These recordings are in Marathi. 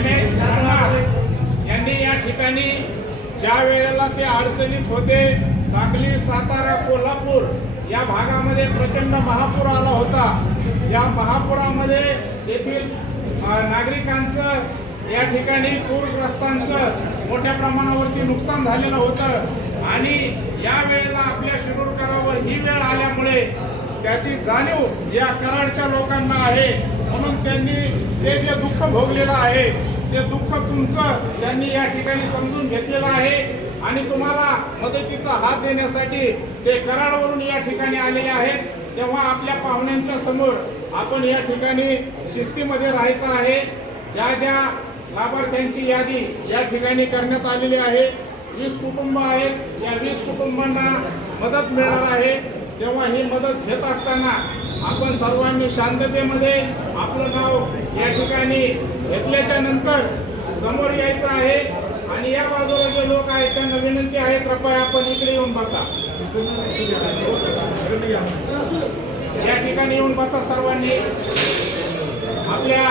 रमेश यांनी या ठिकाणी ज्या वेळेला ते अडचणीत होते सांगली सातारा कोल्हापूर या भागामध्ये प्रचंड महापूर आला होता. या महापुरामध्ये येथील नागरिकांचं या ठिकाणी पूरग्रस्तांचं मोठ्या प्रमाणावरती नुकसान झालेलं होतं. आणि या वेळेला आपल्या शिरूरकरावर ही वेळ आल्यामुळे त्याची जाणीव या कराडच्या लोकांना आहे. म्हणून त्यांनी ते जे दुःख भोगलेलं आहे ते दुःख तुमचं त्यांनी या ठिकाणी समजून घेतलेलं आहे. आणि तुम्हाला मदतीचा हात देण्यासाठी ते कराडवरून या ठिकाणी आलेले आहेत. तेव्हा आपल्या पाहुण्यांच्या समोर आपण या ठिकाणी शिस्तीमध्ये राहायचं आहे. ज्या ज्या लाभार्थ्यांची यादी या ठिकाणी करण्यात आलेली आहे. वीस कुटुंब आहेत. या वीस कुटुंबांना मदत मिळणार आहे तेव्हा ही मदत घेत असताना आपण सर्वांनी शांततेमध्ये आपलं नाव या ठिकाणी घेतल्याच्या नंतर समोर यायचं आहे. आणि या बाजूला जे लोक आहेत त्यांना विनंती आहे कृपया आपण इकडे येऊन बसा. या ठिकाणी येऊन बसा सर्वांनी. आपल्या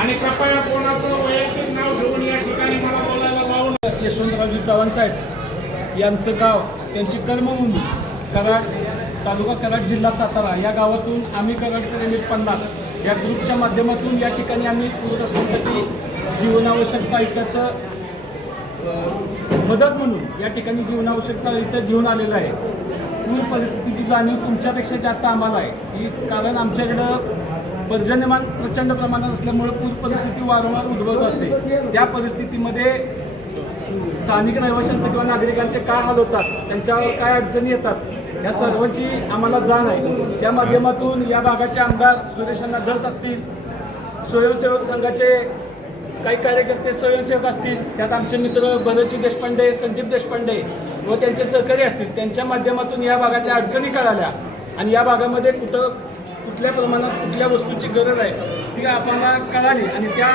आणि कृपया कोणाचं वैयक्तिक नाव घेऊन या ठिकाणी मला बोलायला लावून यशवंतरावजी चव्हाण साहेब. यांचं गाव त्यांची कर्मभूमी कराड तालुका कराड जिल्हा सातारा. या गावातून आम्ही कराडकर एम पन्नास या ग्रुपच्या माध्यमातून या ठिकाणी आम्ही पूरग्रस्तांसाठी जीवनावश्यक साहित्याचं मदत म्हणून या ठिकाणी जीवनावश्यक साहित्य घेऊन आलेलं आहे. पूर परिस्थितीची जाणीव तुमच्यापेक्षा जास्त आम्हाला आहे. की कारण आमच्याकडं पर्जन्यमान प्रचंड प्रमाणात असल्यामुळे पूर परिस्थिती वारंवार उद्भवत असते. त्या परिस्थितीमध्ये स्थानिक रहिवाशांचे किंवा नागरिकांचे काय हाल होतात त्यांच्यावर काय अडचणी येतात या सर्वांची आम्हाला जाण आहे. त्या माध्यमातून या भागाचे आमदार सुरेशांना धस असतील स्वयंसेवक संघाचे काही कार्यकर्ते स्वयंसेवक असतील त्यात आमचे मित्र भरतजी देशपांडे संदीप देशपांडे व त्यांचे सहकारी असतील त्यांच्या माध्यमातून या भागातल्या अडचणी कळाल्या. आणि या भागामध्ये कुठं कुठल्या प्रमाणात कुठल्या वस्तूची गरज आहे ती आम्हाला कळाली. आणि त्या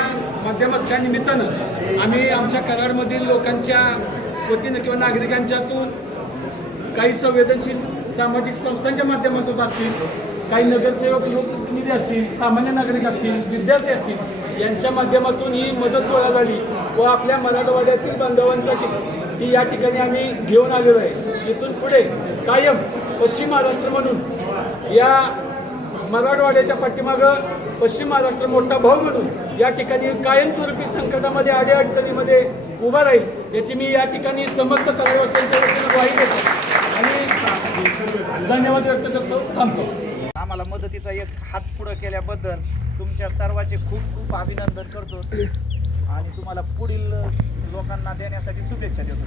माध्यमात त्या निमित्तानं आम्ही आमच्या कराडमधील लोकांच्या वतीनं किंवा नागरिकांच्यातून काही संवेदनशील सामाजिक संस्थांच्या माध्यमातून असतील काही नगरसेवक लोकप्रतिनिधी असतील सामान्य नागरिक असतील विद्यार्थी असतील यांच्या माध्यमातून ही मदत गोळा झाली व आपल्या मराठवाड्यातील बांधवांसाठी ती या ठिकाणी आम्ही घेऊन आलेलो आहे. इथून पुढे कायम पश्चिम महाराष्ट्र म्हणून या मराठवाड्याच्या पाठीमागं पश्चिम महाराष्ट्र मोठा भाऊ म्हणून या ठिकाणी कायमस्वरूपी संकटामध्ये अडीअडचणीमध्ये उभा राहील याची मी या ठिकाणी समस्त कार्यवासांच्या वतीनं ग्वाही देतो. आणि धन्यवाद व्यक्त करतो. थांबतो. आम्हाला मदतीचा एक हात पुढं केल्याबद्दल तुमच्या सर्वांचे खूप खूप अभिनंदन करतो. आणि तुम्हाला पुढील लोकांना देण्यासाठी शुभेच्छा देतो.